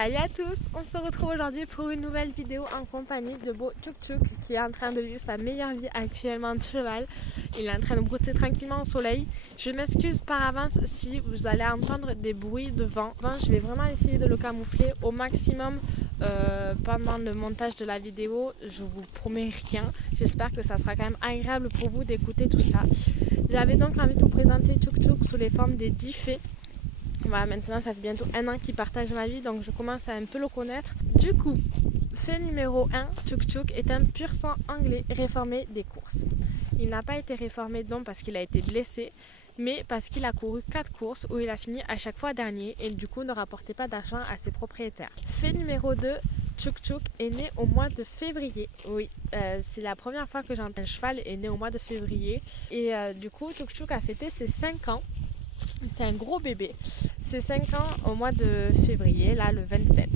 Salut à tous, on se retrouve aujourd'hui pour une nouvelle vidéo en compagnie de Beau Tchouk Tchouk qui est en train de vivre sa meilleure vie actuellement de cheval. Il est en train de brouter tranquillement au soleil. Je m'excuse par avance si vous allez entendre des bruits de vent. Je vais vraiment essayer de le camoufler au maximum pendant le montage de la vidéo. Je vous promets rien. J'espère que ça sera quand même agréable pour vous d'écouter tout ça. J'avais donc envie de vous présenter Tchouk Tchouk sous les formes des 10 fées. Voilà, maintenant ça fait bientôt 1 an qu'il partage ma vie, donc je commence à un peu le connaître. Du coup, fait numéro 1, Tchouk Tchouk est un pur sang anglais réformé des courses. Il n'a pas été réformé non parce qu'il a été blessé, mais parce qu'il a couru 4 courses où il a fini à chaque fois dernier et du coup ne rapportait pas d'argent à ses propriétaires. Fait numéro 2, Tchouk Tchouk est né au mois de février. Oui, c'est la première fois que j'entends un cheval est né au mois de février. Et du coup, Tchouk Tchouk a fêté ses 5 ans. C'est un gros bébé. C'est 5 ans au mois de février, là le 27.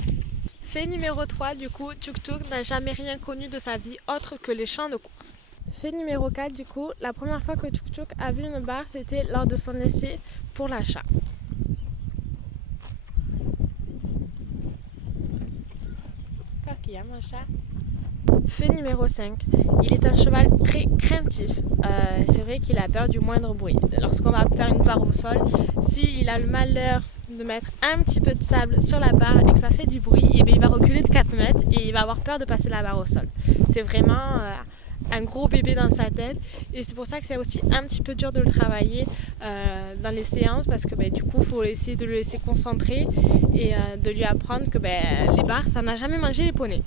Fait numéro 3, du coup, Tchouk Tchouk n'a jamais rien connu de sa vie autre que les champs de course. Fait numéro 4, du coup, la première fois que Tchouk Tchouk a vu une barre, c'était lors de son essai pour l'achat. Qu'il y a mon chat. Fait numéro 5, il est un cheval très craintif. C'est vrai qu'il a peur du moindre bruit. Lorsqu'on va faire une barre au sol, s'il a le malheur de mettre un petit peu de sable sur la barre et que ça fait du bruit, et bien il va reculer de 4 mètres et il va avoir peur de passer la barre au sol. C'est vraiment un gros bébé dans sa tête et c'est pour ça que c'est aussi un petit peu dur de le travailler dans les séances parce que du coup il faut essayer de le laisser concentrer et de lui apprendre que les barres ça n'a jamais mangé les poneys.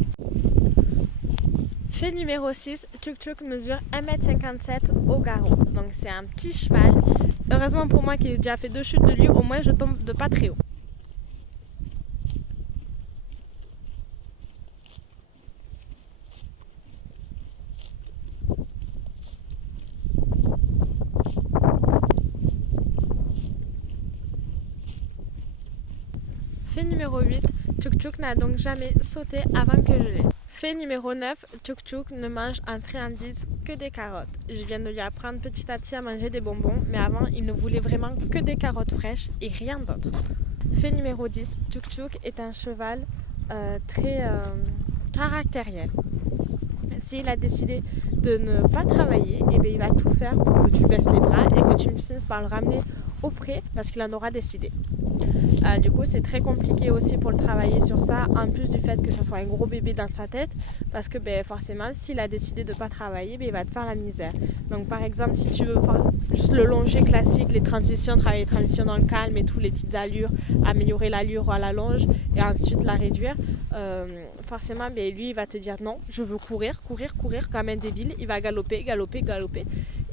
Fait numéro 6, Tchouk Tchouk mesure 1m57 au garrot. Donc c'est un petit cheval. Heureusement pour moi qui ai déjà fait 2 chutes de lui, au moins je tombe de pas très haut. Fait numéro 8, Tchouk Tchouk n'a donc jamais sauté avant que je l'aie. Fait numéro 9, Tchouk Tchouk ne mange en friandise que des carottes. Je viens de lui apprendre petit à petit à manger des bonbons, mais avant il ne voulait vraiment que des carottes fraîches et rien d'autre. Fait numéro 10, Tchouk Tchouk est un cheval très caractériel. S'il a décidé de ne pas travailler, il va tout faire pour que tu baisses les bras et que tu finisses par le ramener au pré parce qu'il en aura décidé. Du coup c'est très compliqué aussi pour le travailler sur ça, en plus du fait que ça soit un gros bébé dans sa tête parce que forcément s'il a décidé de ne pas travailler, il va te faire la misère. Donc par exemple si tu veux juste le longer classique, les transitions, travailler les transitions dans le calme et toutes les petites allures, améliorer l'allure à la longe et ensuite la réduire, forcément lui il va te dire non, je veux courir comme un débile, il va galoper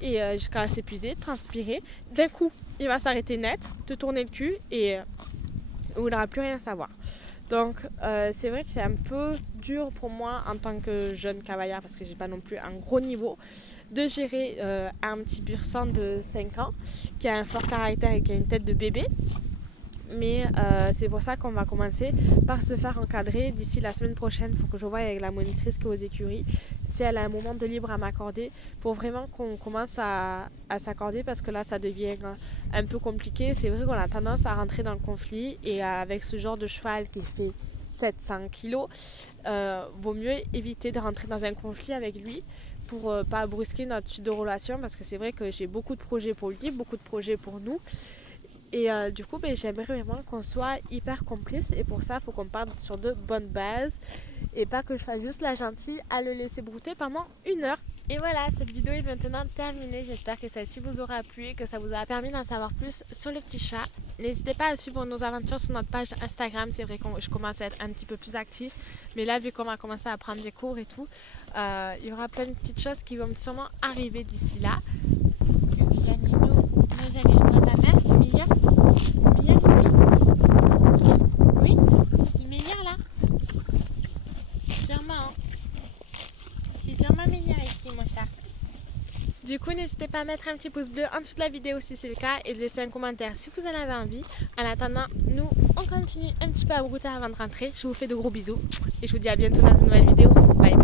et jusqu'à s'épuiser, transpirer, d'un coup il va s'arrêter net, te tourner le cul et où il n'aura plus rien à savoir. Donc c'est vrai que c'est un peu dur pour moi en tant que jeune cavalière parce que j'ai pas non plus un gros niveau de gérer un petit pur sang de 5 ans qui a un fort caractère et qui a une tête de bébé. Mais c'est pour ça qu'on va commencer par se faire encadrer d'ici la semaine prochaine. Il faut que je voie avec la monitrice qui est aux écuries si elle a un moment de libre à m'accorder pour vraiment qu'on commence à s'accorder parce que là ça devient un peu compliqué. C'est vrai qu'on a tendance à rentrer dans le conflit et avec ce genre de cheval qui fait 700 kg, vaut mieux éviter de rentrer dans un conflit avec lui pour pas brusquer notre suite de relation parce que c'est vrai que j'ai beaucoup de projets pour lui, beaucoup de projets pour nous. Et du coup, j'aimerais vraiment qu'on soit hyper complices et pour ça, il faut qu'on parte sur de bonnes bases et pas que je fasse juste la gentille à le laisser brouter pendant 1 heure. Et voilà, cette vidéo est maintenant terminée. J'espère que celle-ci vous aura plu et que ça vous a permis d'en savoir plus sur le petit chat. N'hésitez pas à suivre nos aventures sur notre page Instagram. C'est vrai que je commence à être un petit peu plus active. Mais là, vu qu'on va commencer à prendre des cours et tout, il y aura plein de petites choses qui vont sûrement arriver d'ici là. J'allais jouer à ta mère, c'est meilleur. C'est meilleur ici. Oui, c'est meilleur là. Sûrement. C'est sûrement meilleur ici, mon chat. Du coup, n'hésitez pas à mettre un petit pouce bleu en dessous de la vidéo si c'est le cas et de laisser un commentaire si vous en avez envie. En attendant, nous, on continue un petit peu à brouter avant de rentrer. Je vous fais de gros bisous et je vous dis à bientôt dans une nouvelle vidéo. Bye bye.